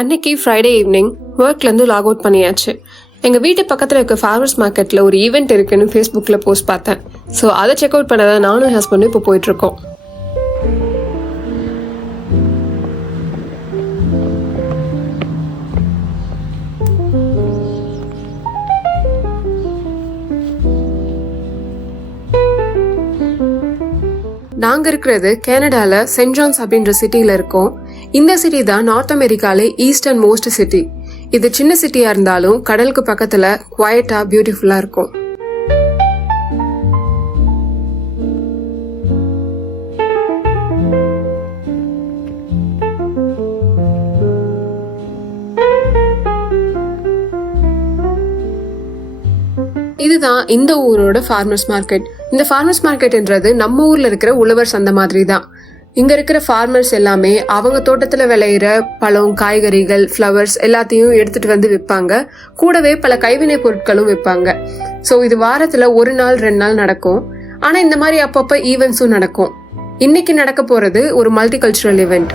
அன்னைக்கு Friday evening ஒர்க்லேருந்து log out பண்ணியாச்சு. எங்கள் வீட்டு பக்கத்தில் இருக்க ஃபார்மர்ஸ் மார்க்கெட்டில் ஒரு ஈவெண்ட் இருக்குன்னு ஃபேஸ்புக்கில் போஸ்ட் பார்த்தேன். ஸோ அதை செக் அவுட் பண்ண தான் நானும் ஹஸ்பண்டும் இப்போ போயிட்டுருக்கோம். நாங்கள் இருக்கிறது கனடாவில் சென்ட் ஜான்ஸ் அப்படின்ற சிட்டியில் இருக்கோம். இந்த சிட்டி தான் நார்த் அமெரிக்காலே ஈஸ்டர்ன் மோஸ்ட் சிட்டி. இது சின்ன சிட்டியா இருந்தாலும் கடலுக்கு பக்கத்துல குவாய்ட்டா பியூட்டிஃபுல்லா இருக்கும். இதுதான் இந்த ஊரோட ஃபார்மர்ஸ் மார்க்கெட். இந்த ஃபார்மர்ஸ் மார்க்கெட்ன்றது நம்ம ஊர்ல இருக்கிற உழவர் சந்தை மாதிரி தான். இங்க இருக்கிற ஃபார்மர்ஸ் எல்லாமே அவங்க தோட்டத்துல விளையிற பழம், காய்கறிகள், ஃப்ளவர்ஸ் எல்லாத்தையும் எடுத்துட்டு வந்து விற்பாங்க. கூடவே பல கைவினை பொருட்களும் விற்பாங்க. ஸோ இது வாரத்துல 1 நாள் 2 நாள் நடக்கும். ஆனா இந்த மாதிரி அப்பப்ப ஈவெண்ட்ஸும் நடக்கும். இன்னைக்கு நடக்க போறது ஒரு மல்டி கல்ச்சுரல் ஈவெண்ட்.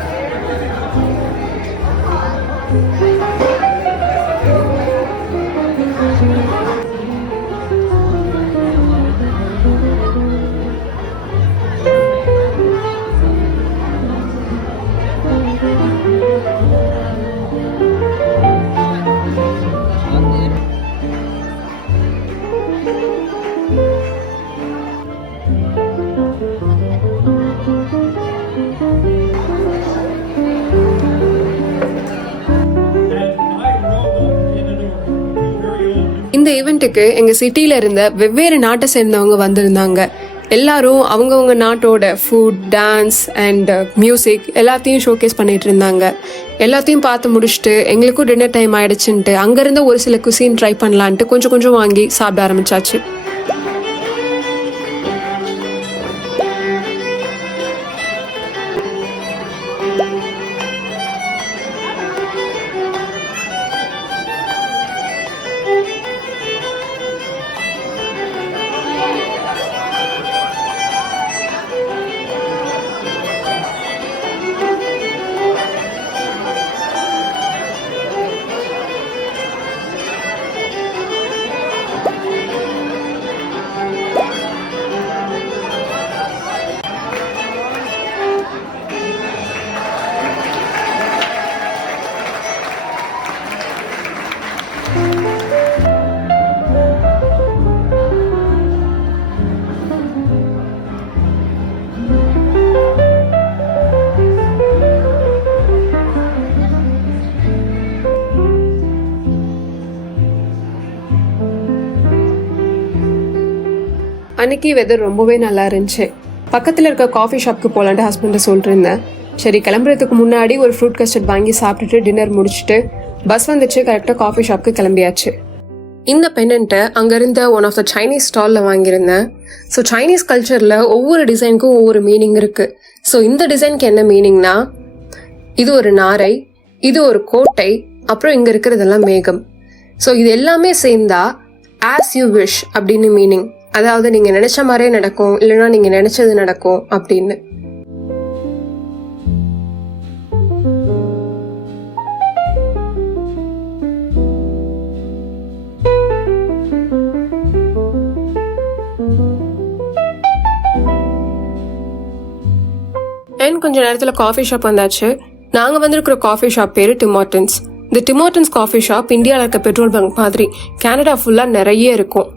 இந்த ஈவெண்ட்டுக்கு எங்க சிட்டில இருந்த வெவ்வேறு நாட்டை சேர்ந்தவங்க வந்திருந்தாங்க. எல்லாரும் அவங்கவுங்க நாட்டோட ஃபுட், டான்ஸ் அண்ட் மியூசிக் எல்லாத்தையும் ஷோகேஸ் பண்ணிட்டு இருந்தாங்க. எல்லாத்தையும் பார்த்து முடிச்சுட்டு எங்களுக்கும் டின்னர் டைம் ஆயிடுச்சுன்ட்டு அங்கிருந்த ஒரு சில குசின் ட்ரை பண்ணலான்ட்டு கொஞ்சம் கொஞ்சம் வாங்கி சாப்பிட ஆரம்பிச்சாச்சு. அன்னைக்கு வெதர் ரொம்பவே நல்லா இருந்துச்சு. பக்கத்தில் இருக்க காஃபி ஷாப்க்கு போகலான்ட்டு ஹஸ்பண்டை சொல்லிட்டு இருந்தேன். சரி, கிளம்புறதுக்கு முன்னாடி ஒரு ஃப்ரூட் கஸ்டர்ட் வாங்கி சாப்பிட்டுட்டு டின்னர் முடிச்சுட்டு பஸ் வந்துச்சு. கரெக்டாக காஃபி ஷாப்க்கு கிளம்பியாச்சு. இந்த பென்னண்ட்டை அங்கேருந்த ஒன் ஆஃப் த சைனீஸ் ஸ்டாலில் வாங்கியிருந்தேன். ஸோ சைனீஸ் கல்ச்சரில் ஒவ்வொரு டிசைனுக்கும் ஒவ்வொரு மீனிங் இருக்குது. ஸோ இந்த டிசைனுக்கு என்ன மீனிங்னா, இது ஒரு நாரை, இது ஒரு கோட்டை, அப்புறம் இங்கே இருக்கிறதெல்லாம் மேகம். ஸோ இது எல்லாமே சேர்ந்தா ஆஸ் யூ விஷ் அப்படின்னு மீனிங். அதாவது நீங்க நினைச்ச மாதிரியே நடக்கும், இல்லைன்னா நீங்க நினைச்சது நடக்கும் அப்படின்னு. கொஞ்ச நேரத்துல காஃபி ஷாப் வந்தாச்சு. நாங்க வந்திருக்கிற காஃபி ஷாப் பேரு டிமார்டன்ஸ். இந்த டிமார்டன்ஸ் காஃபி ஷாப் இந்தியாவில் இருக்க பெட்ரோல் பங்க் மாதிரி கனடா ஃபுல்லா நிறைய இருக்கும்.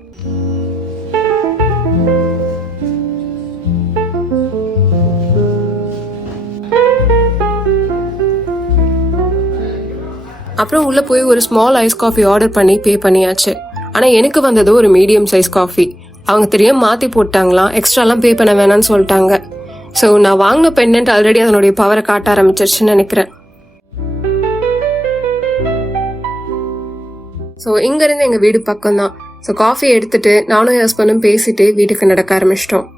அப்புறம் உள்ள போய் ஒரு ஸ்மால் ஐஸ் காஃபி ஆர்டர் பண்ணி பே பண்ணியாச்சு. ஆனா எனக்கு வந்தது ஒரு மீடியம் சைஸ் காஃபி. அவங்க தெரியாம மாத்தி போட்டாங்களாம், எக்ஸ்ட்ராலாம் பே பண்ண வேணாம்னு சொல்லிட்டாங்க. ஸோ நான் வாங்கின பென்னண்ட் ஆல்ரெடி அதனுடைய பவரை காட்ட ஆரம்பிச்சிருச்சுன்னு நினைக்கிறேன். ஸோ இங்கிருந்து எங்க வீடு பக்கம் தான். ஸோ காஃபி எடுத்துட்டு நானும் என் ஹஸ்பண்டும் பேசிட்டு வீட்டுக்கு நடக்க ஆரம்பிச்சிட்டோம்.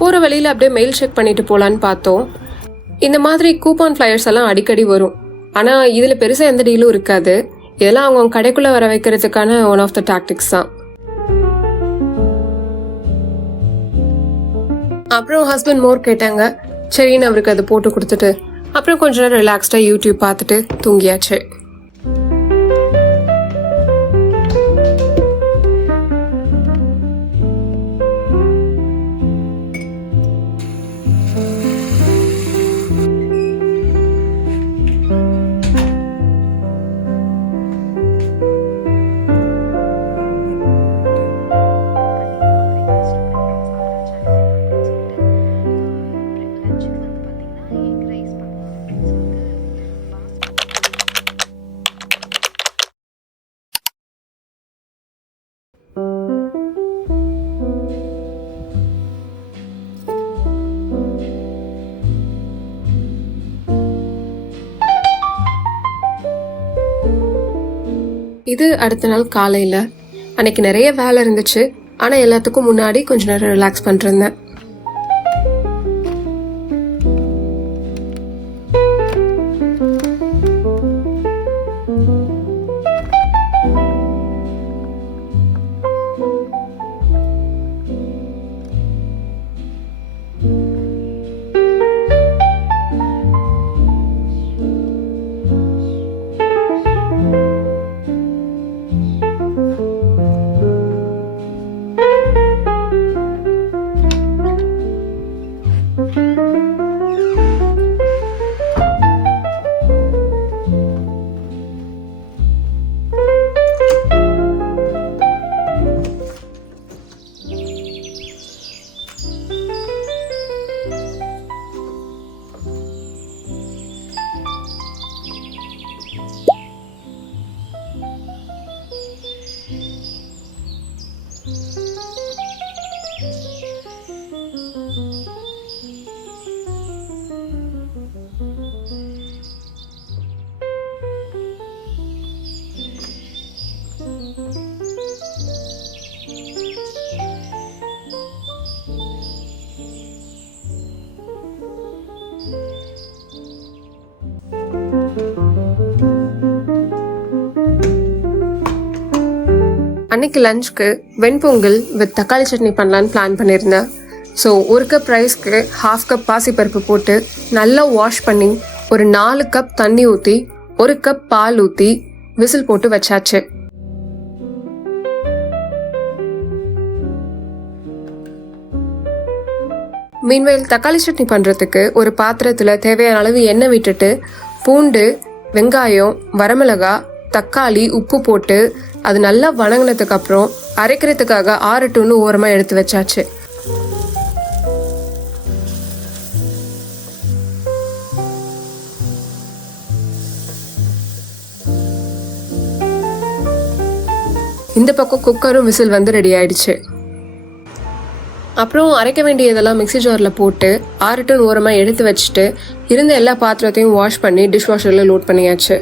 போகிற வழியில் அப்படியே மெயில் செக் பண்ணிட்டு போகலான்னு பார்த்தோம். இந்த மாதிரி கூப்பான் ஃப்ளையர்ஸ் எல்லாம் அடிக்கடி வரும். ஆனால் இதில் பெருசாக எந்த டீலும் இருக்காது. இதெல்லாம் அவங்க கடைக்குள்ளே வர வைக்கிறதுக்கான ஒன் ஆஃப் த டாக்டிக்ஸ் தான். அப்புறம் ஹஸ்பண்ட் மோர் கேட்டாங்க. சரின்னு அவருக்கு அதை போட்டு கொடுத்துட்டு அப்புறம் கொஞ்ச நேரம் ரிலாக்ஸ்டாக யூடியூப் பார்த்துட்டு தூங்கியாச்சு. இது அடுத்த நாள் காலையில். அன்னைக்கு நிறைய வேலை இருந்துச்சு. ஆனால் எல்லாத்துக்கும் முன்னாடி கொஞ்ச நேரம் ரிலாக்ஸ் பண்ணிருந்தேன். அன்னைக்கு லஞ்சுக்கு வெண்பொங்கல் வித் தக்காளி சட்னி பண்ணலான்னு பிளான் பண்ணியிருந்தேன். ஸோ 1 கப் ரைஸ்க்கு 1/2 கப் பாசிப்பருப்பு போட்டு நல்லா வாஷ் பண்ணி ஒரு 4 கப் தண்ணி ஊற்றி 1 கப் பால் ஊற்றி விசில் போட்டு வச்சாச்சு. மீன்வெயில் தக்காளி சட்னி பண்ணுறதுக்கு ஒரு பாத்திரத்தில் தேவையான அளவு எண்ணெய் விட்டுட்டு பூண்டு, வெங்காயம், வரமிளகாய், தக்காளி, உப்பு போட்டு அது நல்லா வணங்கினதுக்கு அப்புறம் அரைக்கிறதுக்காக 6 டூன்னு ஓரமாக எடுத்து வச்சாச்சு. இந்த பக்கம் குக்கரும் விசில் வந்து ரெடி ஆயிடுச்சு. அப்புறம் அரைக்க வேண்டியதெல்லாம் மிக்ஸி ஜாரில் போட்டு 6 டூன் ஓரமாக எடுத்து வச்சுட்டு இருந்த எல்லா பாத்திரத்தையும் வாஷ் பண்ணி டிஷ் வாஷரில் லோட் பண்ணியாச்சு.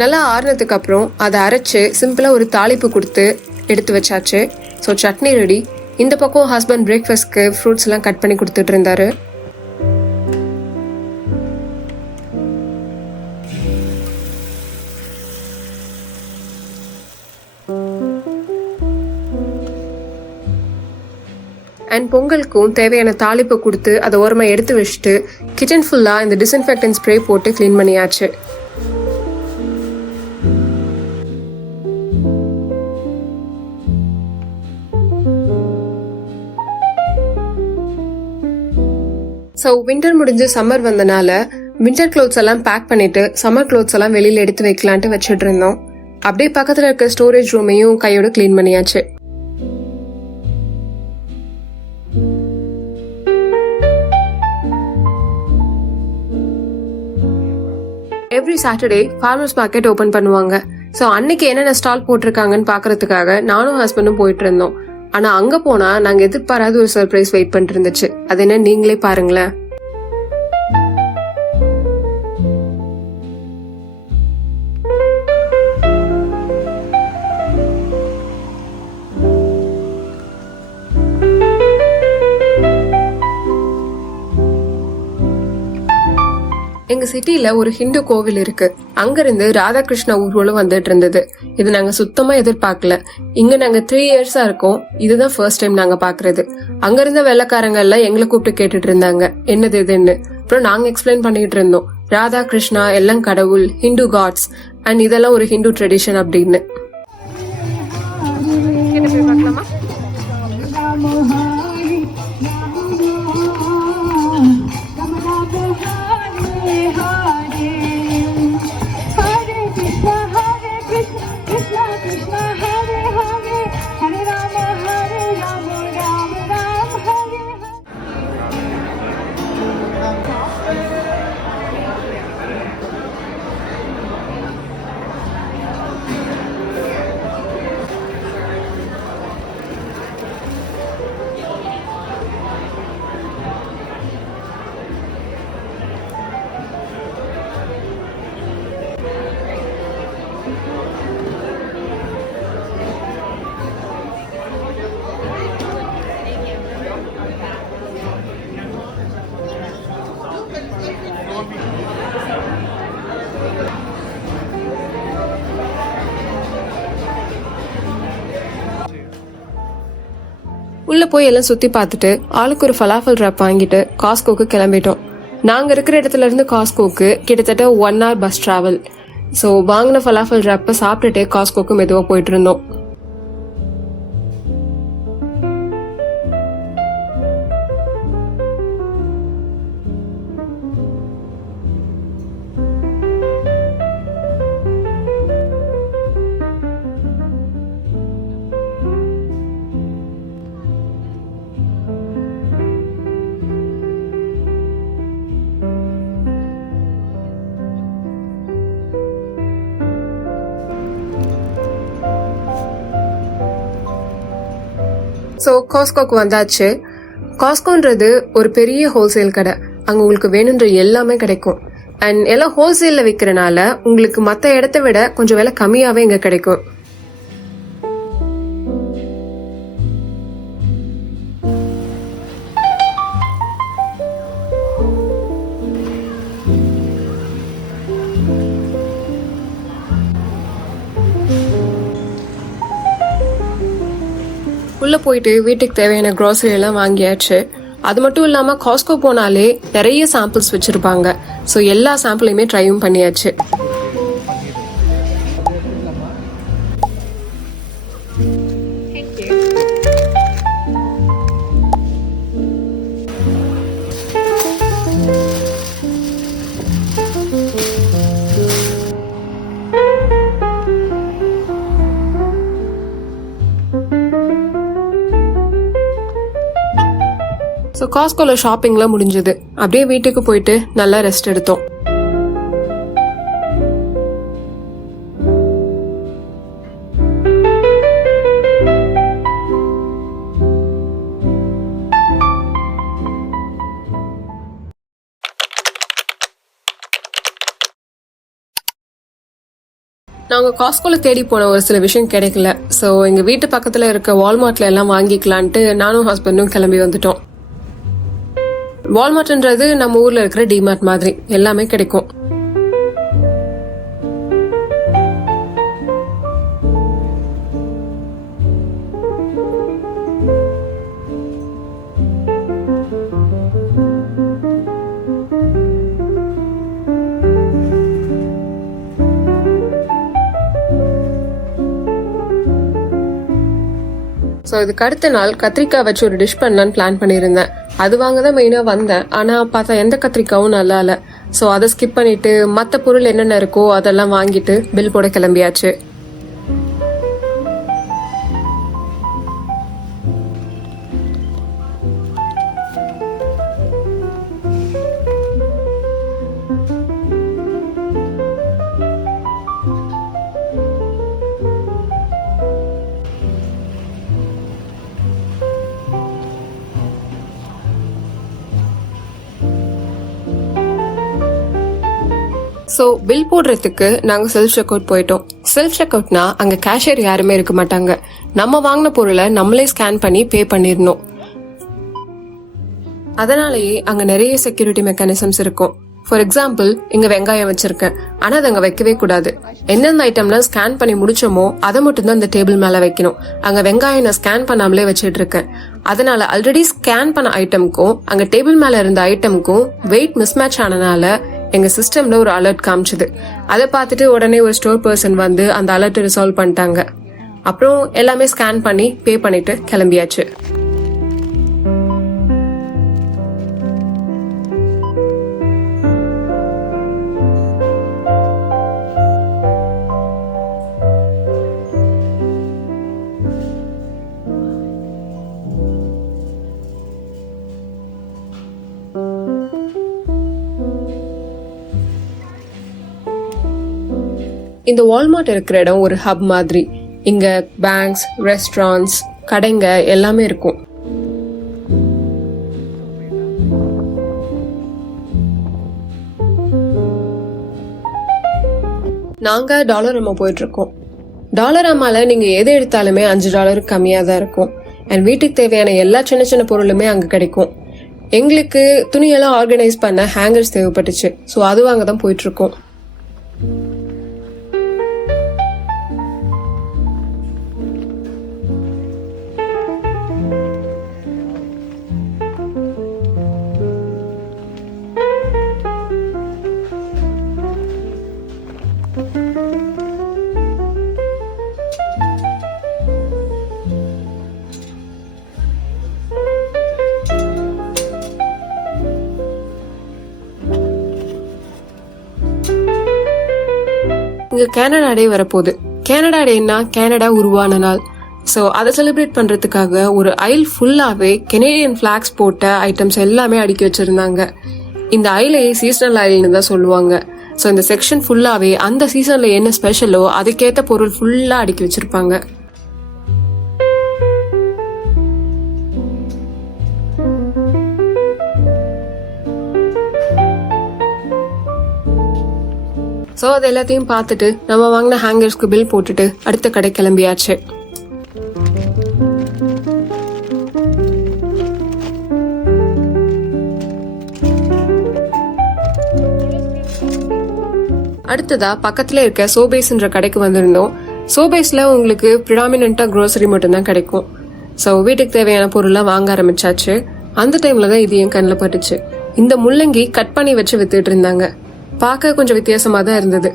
நல்லா ஆறுனதுக்கு அப்புறம் அதை அரைச்சு சிம்பிளாக ஒரு தாளிப்பு கொடுத்து எடுத்து வச்சாச்சு. So chutney ready. இந்த பக்கம் ஹஸ்பண்ட் பிரேக்ஃபாஸ்ட்க்கு ஃப்ரூட்ஸ் எல்லாம் கட் பண்ணி கொடுத்துட்டு இருந்தாரு. அண்ட் பொங்கலுக்கும் தேவையான தாளிப்பு கொடுத்து அதை ஓரமாக எடுத்து வச்சுட்டு கிச்சன் ஃபுல்லாக இந்த டிஸ்இன்ஃபெக்டன்ட் ஸ்ப்ரே போட்டு க்ளீன் பண்ணியாச்சு. ஸோ வின்டர் முடிஞ்சு சம்மர் வந்தனால வின்டர் க்ளோத்ஸ் எல்லாம் பேக் பண்ணிட்டு சம்மர் க்ளோத்ஸ் எல்லாம் வெளியில் எடுத்து வைக்கலான்ட்டு வச்சுட்டு இருந்தோம். அப்படியே பக்கத்தில் இருக்க ஸ்டோரேஜ் ரூமையும் கையோட க்ளீன் பண்ணியாச்சு. Every Saturday farmers market open பண்ணுவாங்க. ஸோ அன்னைக்கு என்னென்ன ஸ்டால் போட்டிருக்காங்கன்னு பாக்குறதுக்காக நானும் ஹஸ்பண்டும் போயிட்டு இருந்தோம். ஆனா அங்க போனா நாங்க எதிர்பாராத ஒரு சர்ப்ரைஸ் வெயிட் பண்ணிட்டு இருந்துச்சு. அது என்ன நீங்களே பாருங்களேன். எங்க சிட்டில ஒரு ஹிந்து கோவில் இருக்கு. அங்கிருந்து ராதாகிருஷ்ண ஊர்வலம் வந்துட்டு இருந்தது. இது நாங்க சுத்தமா எதிர்பார்க்கல. இங்க நாங்க 3 இயர்ஸா இருக்கோம். இதுதான் ஃபர்ஸ்ட் டைம் நாங்க பாக்குறது. அங்க இருந்த வெள்ளக்காரங்க எல்லாம் எங்களை கூப்பிட்டு கேட்டுட்டு இருந்தாங்க என்னது இதுன்னு. அப்புறம் நாங்க எக்ஸ்பிளைன் பண்ணிட்டு இருந்தோம் ராதா கிருஷ்ணா எல்லாம் கடவுள், ஹிந்து காட்ஸ் அண்ட் இதெல்லாம் ஒரு ஹிந்து ட்ரெடிஷன் அப்படின்னு. உள்ள போய் எல்லாம் சுத்தி பார்த்துட்டு ஆளுக்கு ஒரு ஃபலாஃபல் ராப் வாங்கிட்டு காஸ்கோக்கு கிளம்பிட்டோம். நாங்க இருக்கிற இடத்துல இருந்து காஸ்கோக்கு கிட்டத்தட்ட 1 hour பஸ் டிராவல். ஸோ வாங்கின ஃபலாஃபல் ராப்பை சாப்பிட்டுட்டே காஸ்கோக்கு மெதுவா போயிட்டு இருந்தோம். ஸோ காஸ்கோக்கு வந்தாச்சு. காஸ்கோன்றது ஒரு பெரிய ஹோல்சேல் கடை. அங்க உங்களுக்கு வேணுன்ற எல்லாமே கிடைக்கும். அண்ட் எல்லாம் ஹோல்சேல்ல விற்கிறனால உங்களுக்கு மற்ற இடத்த விட கொஞ்சம் விலை கம்மியாவே இங்க கிடைக்கும். உள்ள போயிட்டு வீட்டுக்கு தேவையான க்ராசரி எல்லாம் வாங்கியாச்சு. அது மட்டும் இல்லாம காஸ்கோ போனாலே நிறைய சாம்பிள்ஸ் வச்சிருப்பாங்க. ஸோ எல்லா சாம்பிளையுமே ட்ரையும் பண்ணியாச்சு. ஸோ காஸ்கோல ஷாப்பிங்லாம் முடிஞ்சது. அப்படியே வீட்டுக்கு போயிட்டு நல்லா ரெஸ்ட் எடுத்தோம். நாங்கள் காஸ்கோல தேடி போன ஒரு சில விஷயம் கிடைக்கல. ஸோ எங்கள் வீட்டு பக்கத்தில் இருக்க வால்மார்ட்ல எல்லாம் வாங்கிக்கலான்ட்டு நானும் ஹஸ்பண்டும் கிளம்பி வந்துட்டோம். வால்மார்ட்ன்றது நம்ம ஊர்ல இருக்கிற டிமார்ட் மாதிரி எல்லாமே கிடைக்கும். ஸோ இதுக்கு அடுத்த நாள் கத்திரிக்காய் வச்சு ஒரு டிஷ் பண்ணலான்னு பிளான் பண்ணியிருந்தேன். அது வாங்க தான் மெயினாக வந்தேன். ஆனால் பார்த்தா எந்த கத்திரிக்காவும் நல்லா இல்லை. ஸோ அதை ஸ்கிப் பண்ணிட்டு மற்ற பொருள் என்னென்ன இருக்கோ அதெல்லாம் வாங்கிட்டு பில் போட கிளம்பியாச்சு. ஸோ பில் போடுறதுக்கு நாங்கள் செல்ஃப் செக் அவுட் போயிட்டோம். செல்ஃப் செக் அவுட்னா அங்கே கேஷியர் யாருமே இருக்க மாட்டாங்க. நம்ம வாங்கின பொருளை நம்மளே ஸ்கேன் பண்ணி பே பண்ணிடணும். அதனாலேயே அங்கே நிறைய செக்யூரிட்டி மெக்கானிசம்ஸ் இருக்கும். ஃபார் எக்ஸாம்பிள், இங்க வெங்காயம் வச்சிருக்கேன், ஆனா அதை அங்க வைக்கவே கூடாது. எந்தெந்த ஐட்டம்லாம் ஸ்கேன் பண்ணி முடிச்சோமோ அதை மட்டும் தான் இந்த டேபிள் மேல வைக்கணும். அங்க வெங்காயம் நான் ஸ்கேன் பண்ணாமலே வச்சிட்டு இருக்கேன். அதனால ஆல்ரெடி ஸ்கேன் பண்ண ஐட்டமுக்கும் அங்க டேபிள் மேல இருந்த ஐட்டமுக்கும் வெயிட் மிஸ்மேட்ச் ஆனனால எங்க சிஸ்டம்ல ஒரு அலர்ட் காமிச்சுது. அதை பார்த்துட்டு உடனே ஒரு ஸ்டோர் பர்சன் வந்து அந்த அலர்ட் ரிசால்வ் பண்ணிட்டாங்க. அப்புறம் எல்லாமே ஸ்கேன் பண்ணி பே பண்ணிட்டு கிளம்பியாச்சு. இந்த வால்மார்ட் இருக்கிற இடம் ஒரு ஹப் மாதிரி. இங்க பேங்க்ஸ், ரெஸ்டாரண்ட்ஸ், கடைங்க எல்லாமே இருக்கும். நாங்க டாலரம்மா போயிட்டு இருக்கோம். டாலரம்மால நீங்க எதை எடுத்தாலுமே $5 கம்மியா தான் இருக்கும். அண்ட் வீட்டுக்கு தேவையான எல்லா சின்ன சின்ன பொருளுமே அங்க கிடைக்கும். எங்களுக்கு துணியெல்லாம் ஆர்கனைஸ் பண்ண ஹேங்கர்ஸ் தேவைப்பட்டுச்சு. ஸோ அது வாங்க தான் போயிட்டு இருக்கோம். இங்க கனடா டே வரப்போகுது. கனடா டேன்னா கனடா உருவான நாள். ஸோ அதை செலிப்ரேட் பண்றதுக்காக ஒரு ஐல் ஃபுல்லாவே கெனேடியன் பிளாக்ஸ் போட்ட ஐட்டம்ஸ் எல்லாமே அடுக்கி வச்சிருந்தாங்க. இந்த ஐலையே சீசனல் ஐல்னு தான் சொல்லுவாங்க. ஸோ இந்த செக்ஷன் ஃபுல்லாவே அந்த சீசன்ல என்ன ஸ்பெஷலோ அதுக்கேற்ற பொருள் ஃபுல்லா அடுக்கி வச்சிருப்பாங்க. ஸோ அது எல்லாத்தையும் பார்த்துட்டு நம்ம வாங்கின ஹேங்கர்ஸ்க்கு பில் போட்டுட்டு அடுத்த கடை கிளம்பியாச்சு. அடுத்ததா பக்கத்துல இருக்க சோபேஸ்ன்ற கடைக்கு வந்திருந்தோம். சோபேஸ்ல உங்களுக்கு ப்ரிடாமினண்டா க்ரோசரி மட்டும்தான் கிடைக்கும். ஸோ வீட்டுக்கு தேவையான பொருள்லாம் வாங்க ஆரம்பிச்சாச்சு. அந்த டைம்ல தான் இது என் கண்ணில் பட்டுச்சு. இந்த முள்ளங்கி கட் பண்ணி வச்சு வித்துட்டு இருந்தாங்க. பார்க்க கொஞ்சம் வித்தியாசமா தான் இருந்தது.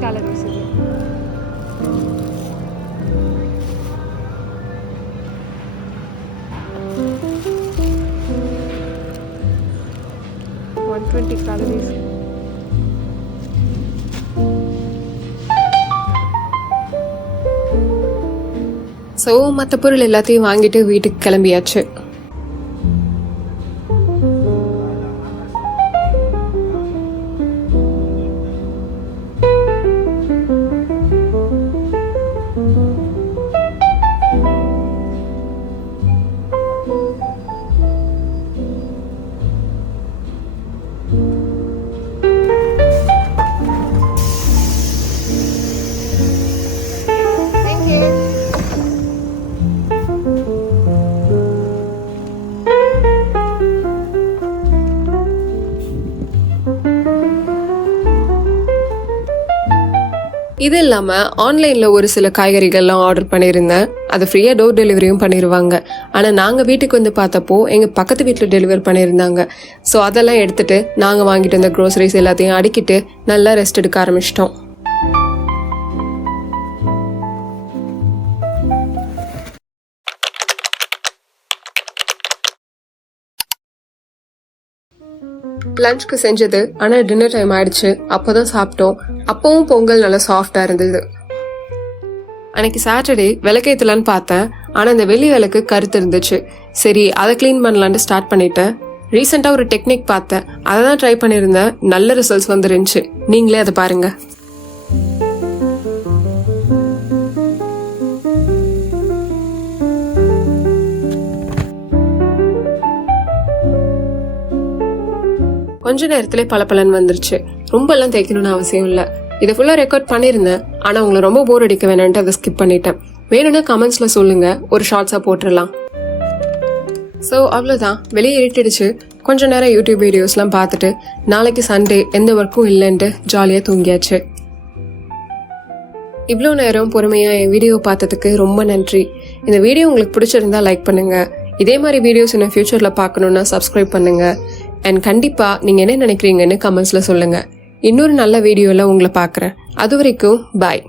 calories இது. calories. ஸோ மற்ற பொருள் எல்லாத்தையும் வாங்கிட்டு வீட்டுக்கு கிளம்பியாச்சு. இது இல்லாமல் ஆன்லைனில் ஒரு சில காய்கறிகள்லாம் ஆர்டர் பண்ணியிருந்தேன். அதை ஃப்ரீயாக டோர் டெலிவரியும் பண்ணிடுவாங்க. ஆனால் நாங்கள் வீட்டுக்கு வந்து பார்த்தப்போ எங்கள் பக்கத்து வீட்டில் டெலிவரி பண்ணியிருந்தாங்க. ஸோ அதெல்லாம் எடுத்துகிட்டு நாங்கள் வாங்கிட்டு வந்த க்ரோசரிஸ் எல்லாத்தையும் அடுக்கிட்டு நல்லா ரெஸ்ட் எடுக்க ஆரம்பிச்சிட்டோம். லஞ்சுக்கு செஞ்சது, ஆனால் டின்னர் டைம் ஆயிடுச்சு. அப்போதான் சாப்பிட்டோம். அப்பவும் பொங்கல் நல்லா சாஃப்டா இருந்தது. அன்னைக்கு சாட்டர்டே விளக்கேற்றலான்னு பார்த்தேன். ஆனால் இந்த வெள்ளி விளக்கு கருத்து இருந்துச்சு. சரி, அதை க்ளீன் பண்ணலான்ட்டு ஸ்டார்ட் பண்ணிட்டேன். ரீசெண்டாக ஒரு டெக்னிக் பார்த்தேன், அதை தான் ட்ரை பண்ணியிருந்தேன். நல்ல ரிசல்ட்ஸ் வந்துருந்துச்சு. நீங்களே அதை பாருங்க. கொஞ்ச நேரத்திலே பலன் வந்துருச்சு. ரொம்ப எல்லாம் தேய்க்கணும்னு அவசியம் இல்லை. இதை ஃபுல்லாக ரெக்கார்ட் பண்ணியிருந்தேன். ஆனால் உங்களை ரொம்ப போர் அடிக்க வேணான்ட்டு அதை ஸ்கிப் பண்ணிட்டேன். வேணும்னா கமெண்ட்ஸ்ல சொல்லுங்க, ஒரு ஷார்ட்ஸாக போட்டுடலாம். ஸோ அவ்வளோதான், வெளியே இருட்டிடுச்சு. கொஞ்ச நேரம் யூடியூப் வீடியோஸ்லாம் பார்த்துட்டு நாளைக்கு சண்டே எந்த ஒர்க்கும் இல்லைன்ட்டு ஜாலியாக தூங்கியாச்சு. இவ்வளோ நேரம் பொறுமையாக என் வீடியோ பார்த்ததுக்கு ரொம்ப நன்றி. இந்த வீடியோ உங்களுக்கு பிடிச்சிருந்தா லைக் பண்ணுங்க. இதே மாதிரி வீடியோஸ் இன்னும் ஃபியூச்சரில் பார்க்கணுன்னா சப்ஸ்கிரைப் பண்ணுங்க. அண்ட் கண்டிப்பாக நீங்கள் என்ன நினைக்கிறீங்கன்னு கமெண்ட்ஸில் சொல்லுங்கள். இன்னொரு நல்ல வீடியோவில் உங்களை பார்க்குறேன். அது வரைக்கும் பாய்.